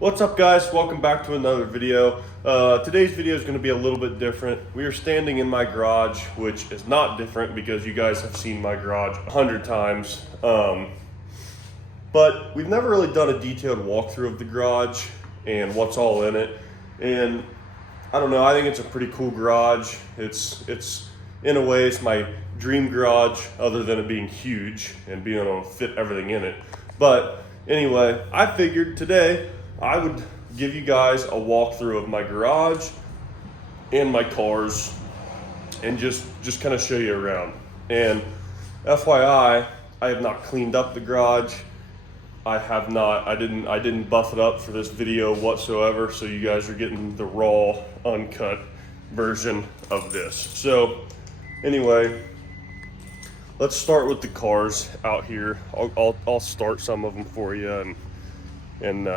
What's up, guys? Welcome back to another video. Today's video is going to be a little bit different. We are standing in my garage, which is not different because you guys have seen my garage 100 times. But we've never really done a detailed walkthrough of the garage and what's all in it. And I don't know, I think it's a pretty cool garage. It's in a way, it's my dream garage, other than it being huge and being able to fit everything in it. But anyway, I figured today I would give you guys a walkthrough of my garage and my cars and just kind of show you around. And FYI, I have not cleaned up the garage. I didn't buff it up for this video whatsoever, so you guys are getting the raw, uncut version of this. So anyway, let's start with the cars out here. I'll start some of them for you and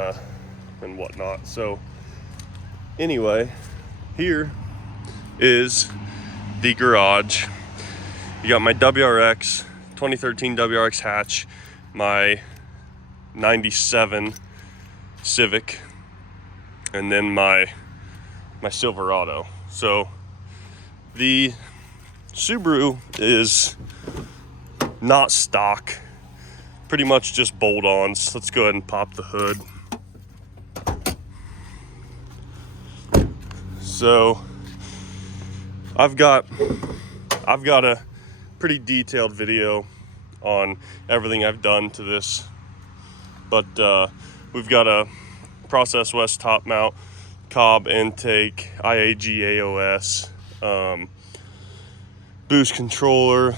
whatnot. So anyway, here is the garage. You got my WRX, 2013 WRX hatch, my 97 Civic, and then my Silverado. So the Subaru is not stock, pretty much just bolt-ons. Let's go ahead and pop the hood. So I've got a pretty detailed video on everything I've done to this, but we've got a Process West top mount, Cobb intake, IAG AOS, boost controller,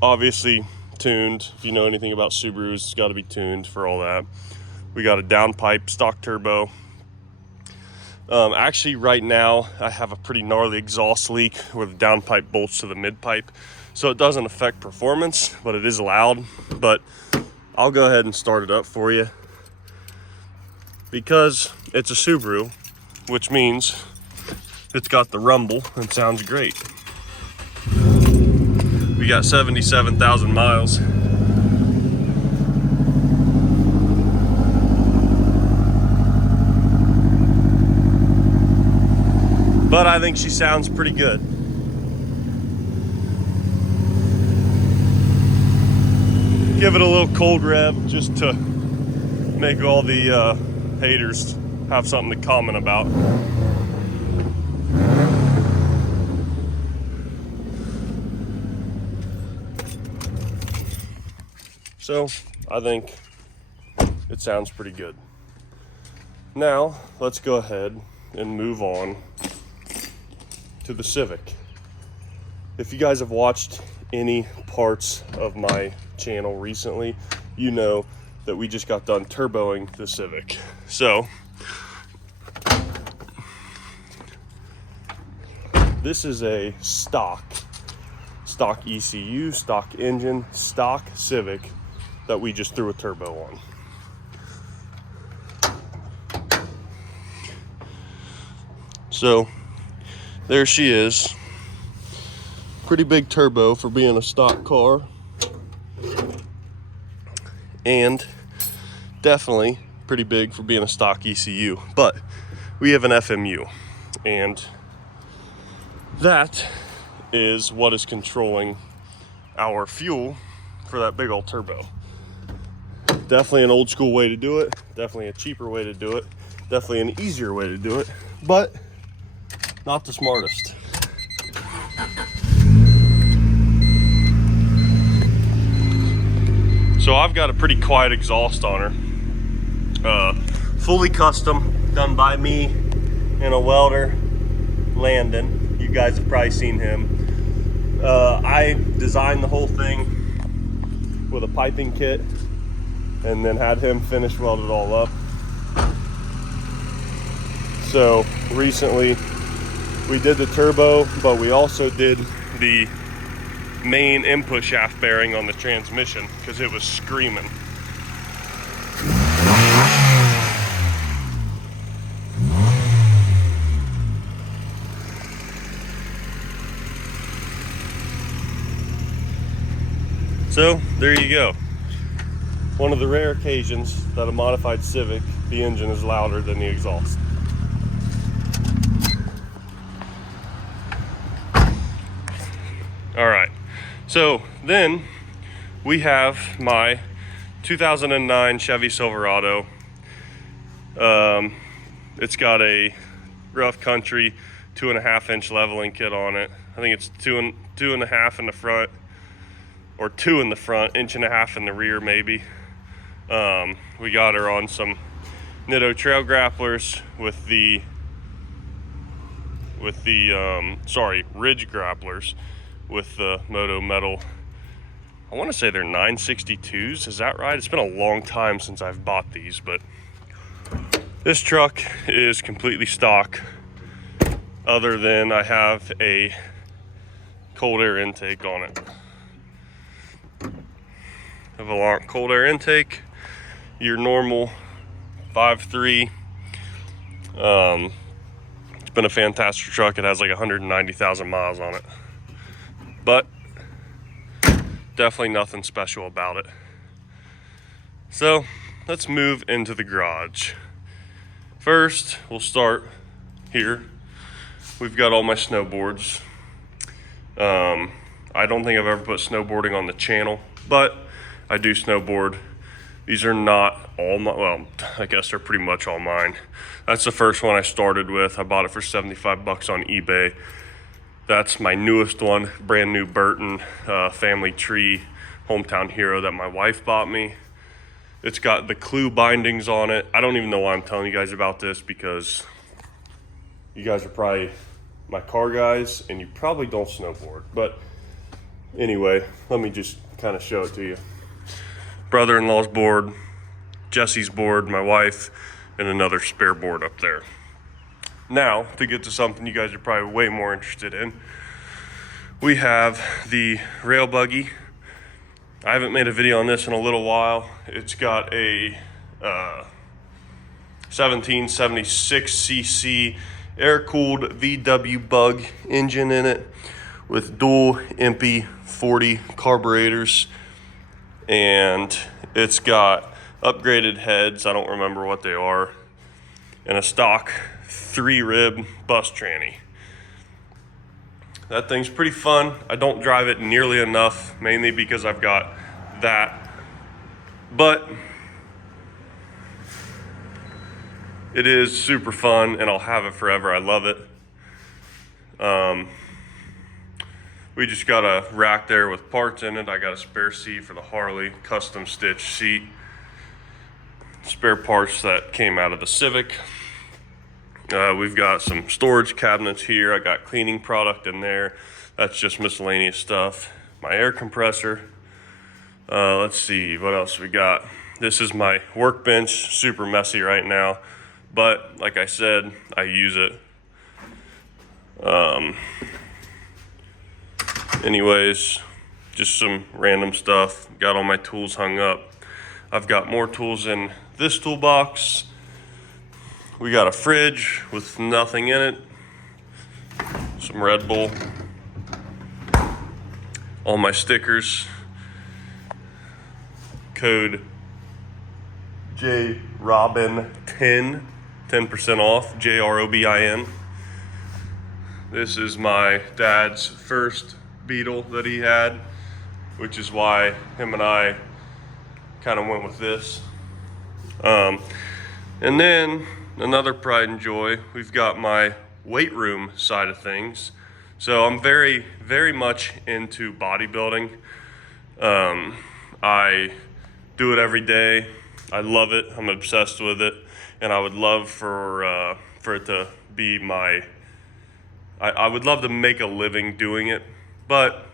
obviously tuned. If you know anything about Subarus, it's got to be tuned for all that. We got a downpipe stock turbo. Actually, right now I have a pretty gnarly exhaust leak where the downpipe bolts to the midpipe, so it doesn't affect performance, but it is loud. But I'll go ahead and start it up for you because it's a Subaru, which means it's got the rumble and sounds great. We got 77,000 miles. But I think she sounds pretty good. Give it a little cold rev just to make all the haters have something to comment about. So I think it sounds pretty good. Now let's go ahead and move on to the Civic. If you guys have watched any parts of my channel recently, you know that we just got done turboing the Civic. So this is a stock ECU, stock engine, stock Civic that we just threw a turbo on. So there she is. Pretty big turbo for being a stock car. And definitely pretty big for being a stock ECU. But we have an FMU. And that is what is controlling our fuel for that big old turbo. Definitely an old school way to do it. Definitely a cheaper way to do it. Definitely an easier way to do it. But not the smartest. So I've got a pretty quiet exhaust on her. Fully custom, done by me and a welder, Landon. You guys have probably seen him. I designed the whole thing with a piping kit and then had him finish weld it all up. So recently we did the turbo, but we also did the main input shaft bearing on the transmission because it was screaming. So there you go. One of the rare occasions that a modified Civic the engine is louder than the exhaust. All right, so then we have my 2009 Chevy Silverado. It's got a rough country 2.5 inch leveling kit on it. I think it's two and a half in the front, or 2 in the front, 1.5 inch in the rear maybe. We got her on some Nitto trail grapplers with the ridge grapplers with the Moto metal. I want to say they're 962s, is that right? It's been a long time since I've bought these, but this truck is completely stock, other than I have a cold air intake on it. Have a long cold air intake, your normal 5.3. It's been a fantastic truck. It has like 190,000 miles on it, but definitely nothing special about it. So let's move into the garage. First, we'll start here. We've got all my snowboards. I don't think I've ever put snowboarding on the channel, but I do snowboard. These are not all my, well, I guess they're pretty much all mine. That's the first one I started with. I bought it for 75 bucks on eBay. That's my newest one, brand new Burton Family Tree Hometown Hero that my wife bought me. It's got the Clue bindings on it. I don't even know why I'm telling you guys about this, because you guys are probably my car guys and you probably don't snowboard. But anyway, let me just kind of show it to you. Brother-in-law's board, Jesse's board, my wife, and another spare board up there. Now, to get to something you guys are probably way more interested in, we have the rail buggy. I haven't made a video on this in a little while. It's got a 1776cc air-cooled VW Bug engine in it with dual MP 40 carburetors, and it's got upgraded heads, I don't remember what they are, and a stock 3-rib bus tranny. That thing's pretty fun. I don't drive it nearly enough, mainly because I've got that, but it is super fun and I'll have it forever. I love it. We just got a rack there with parts in it. I got a spare seat for the Harley, custom stitched seat, spare parts that came out of the Civic. We've got some storage cabinets here. I got cleaning product in there. That's just miscellaneous stuff. My air compressor. Let's see, what else we got? This is my workbench, super messy right now, but like I said, I use it. Anyways, just some random stuff. Got all my tools hung up. I've got more tools in this toolbox. We got a fridge with nothing in it. Some Red Bull. All my stickers. Code JROBIN10, 10% off, JROBIN. This is my dad's first Beetle that he had, which is why him and I kind of went with this. And then another pride and joy, we've got my weight room side of things. So I'm very, very much into bodybuilding. I do it every day. I love it. I'm obsessed with it, and I would love for it to be my. I would love to make a living doing it, but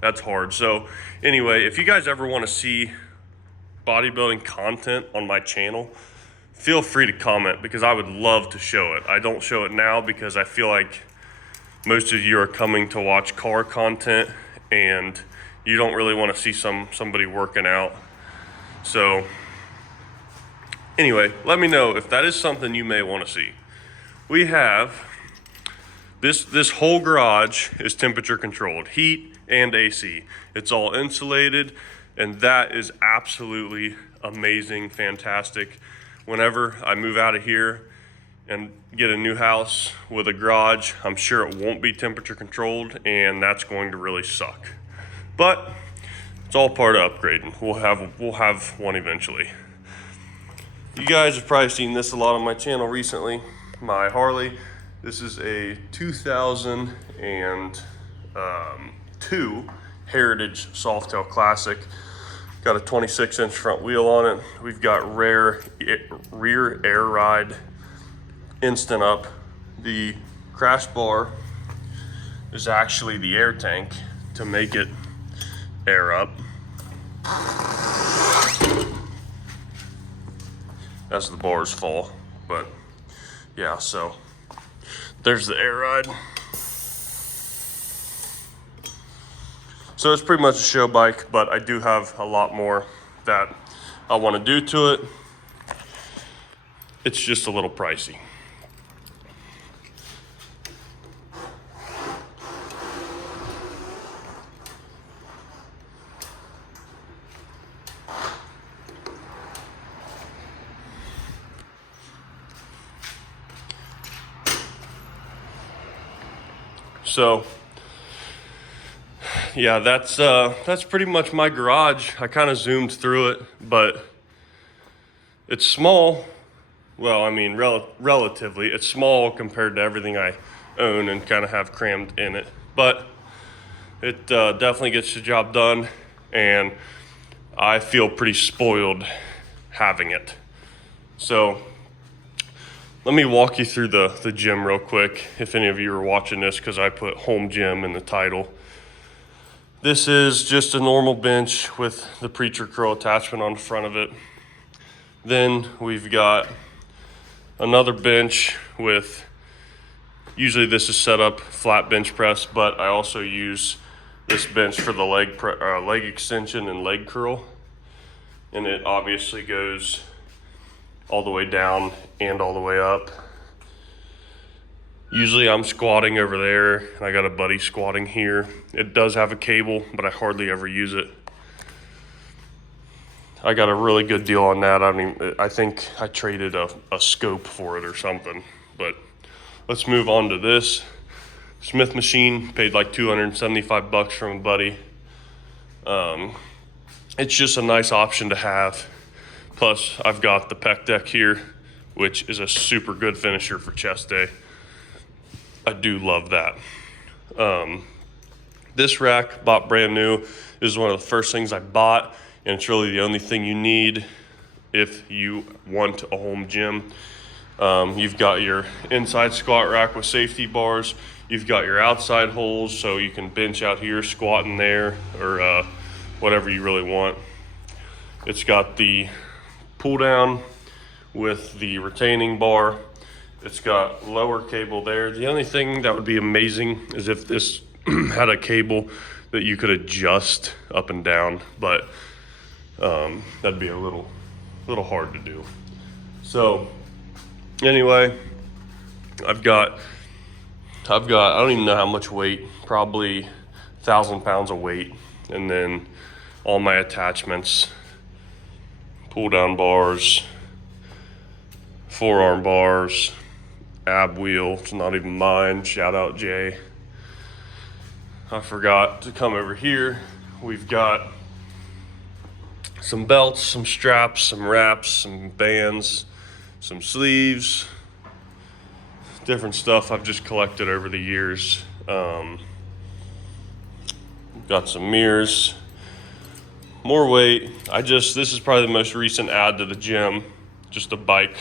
that's hard. So anyway, if you guys ever want to see bodybuilding content on my channel, feel free to comment, because I would love to show it. I don't show it now because I feel like most of you are coming to watch car content and you don't really want to see somebody working out. So anyway, let me know if that is something you may want to see. We have this whole garage is temperature controlled, heat and AC. It's all insulated, and that is absolutely amazing, fantastic. whenever I move out of here and get a new house with a garage, I'm sure it won't be temperature controlled, and that's going to really suck. But it's all part of upgrading. We'll have one eventually. You guys have probably seen this a lot on my channel recently. My Harley. This is a 2002 Heritage Softail Classic. Got a 26-inch front wheel on it. We've got rear air ride, instant up. The crash bar is actually the air tank to make it air up. As the bars fall, but yeah, so there's the air ride. So it's pretty much a show bike, but I do have a lot more that I want to do to it. It's just a little pricey. So yeah, that's pretty much my garage. I kind of zoomed through it, but it's small. Well, I mean, relatively, it's small compared to everything I own and kind of have crammed in it. But it definitely gets the job done, and I feel pretty spoiled having it. So let me walk you through the gym real quick, if any of you are watching this, because I put home gym in the title. This is just a normal bench with the preacher curl attachment on the front of it. Then we've got another bench with, usually this is set up flat bench press, but I also use this bench for the leg extension and leg curl. And it obviously goes all the way down and all the way up. Usually I'm squatting over there, and I got a buddy squatting here. It does have a cable, but I hardly ever use it. I got a really good deal on that. I think I traded a scope for it or something. But let's move on to this. Smith machine, paid like $275 from a buddy. It's just a nice option to have. Plus, I've got the pec deck here, which is a super good finisher for chest day. I do love that. This rack, bought brand new, is one of the first things I bought, and it's really the only thing you need if you want a home gym. You've got your inside squat rack with safety bars. You've got your outside holes, so you can bench out here, squat in there, or whatever you really want. It's got the pull down with the retaining bar. It's got lower cable there. The only thing that would be amazing is if this had a cable that you could adjust up and down, but that'd be a little hard to do. So anyway, I've got I don't even know how much weight, probably 1,000 pounds of weight, and then all my attachments, pull down bars, forearm bars, ab wheel. It's not even mine. Shout out Jay. I forgot to come over here. We've got some belts, some straps, some wraps, some bands, some sleeves, different stuff I've just collected over the years. Got some mirrors, more weight. This is probably the most recent add to the gym, just a bike,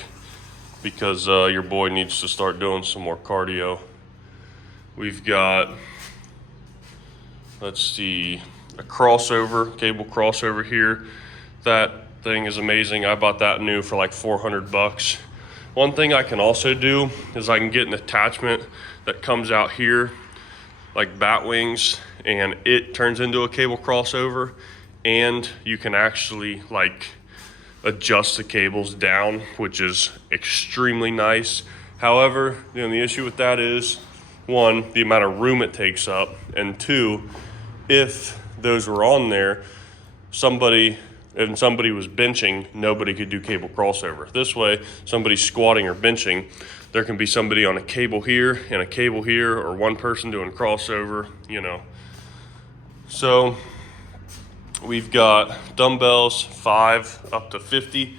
because your boy needs to start doing some more cardio. We've got, let's see, a crossover, cable crossover here. That thing is amazing. I bought that new for like $400. One thing I can also do is I can get an attachment that comes out here like bat wings, and it turns into a cable crossover, and you can actually like adjust the cables down, which is extremely nice. However, the only issue with that is, one, the amount of room it takes up, and two, if those were on there, somebody and somebody was benching, nobody could do cable crossover. This way, somebody's squatting or benching, there can be somebody on a cable here and a cable here, or one person doing crossover, you know. So we've got dumbbells 5 up to 50,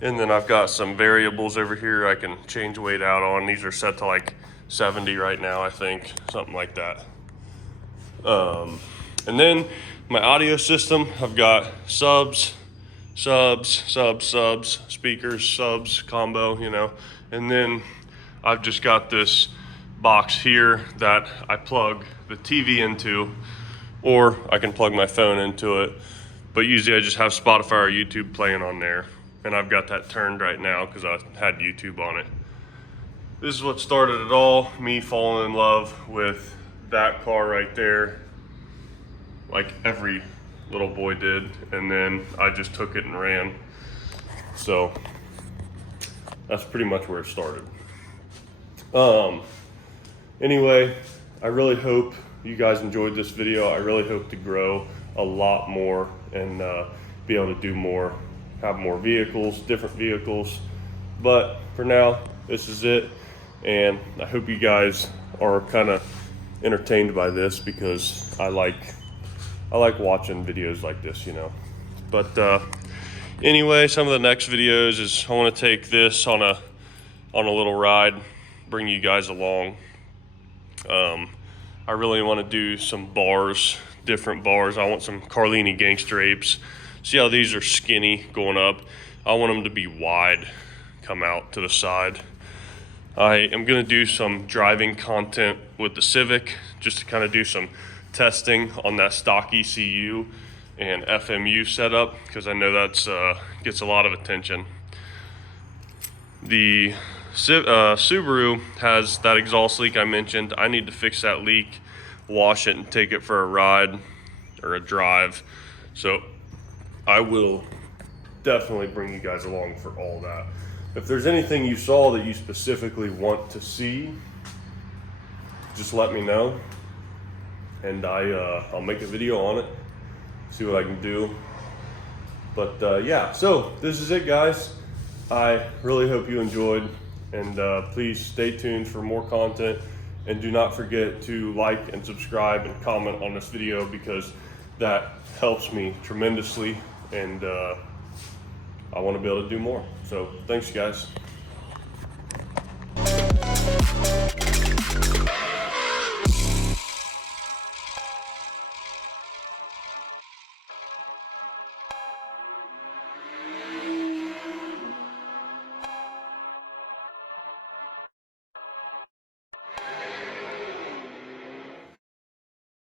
and then I've got some variables over here I can change weight out on. These are set to like 70 right now, I think, something like that. And then my audio system, I've got subs, speakers, subs, combo, you know. And then I've just got this box here that I plug the TV into, or I can plug my phone into it. But usually I just have Spotify or YouTube playing on there. And I've got that turned right now because I had YouTube on it. This is what started it all, me falling in love with that car right there, like every little boy did, and then I just took it and ran. So that's pretty much where it started. Anyway, I really hope you guys enjoyed this video. I really hope to grow a lot more and be able to do more, have more vehicles, different vehicles. But for now, this is it, and I hope you guys are kind of entertained by this, because I like watching videos like this, you know. But anyway, some of the next videos is I want to take this on a little ride, bring you guys along. I really want to do some bars, different bars. I want some Carlini Gangster Apes. See how these are skinny going up? I want them to be wide, come out to the side. I am going to do some driving content with the Civic, just to kind of do some testing on that stock ECU and FMU setup, because I know that's gets a lot of attention. The Subaru has that exhaust leak I mentioned. I need to fix that leak, wash it, and take it for a ride or a drive. So I will definitely bring you guys along for all that. If there's anything you saw that you specifically want to see, just let me know, and I'll make a video on it, see what I can do. But yeah, so this is it, guys. I really hope you enjoyed, and please stay tuned for more content, and do not forget to like and subscribe and comment on this video, because that helps me tremendously, and I want to be able to do more. So thanks, guys.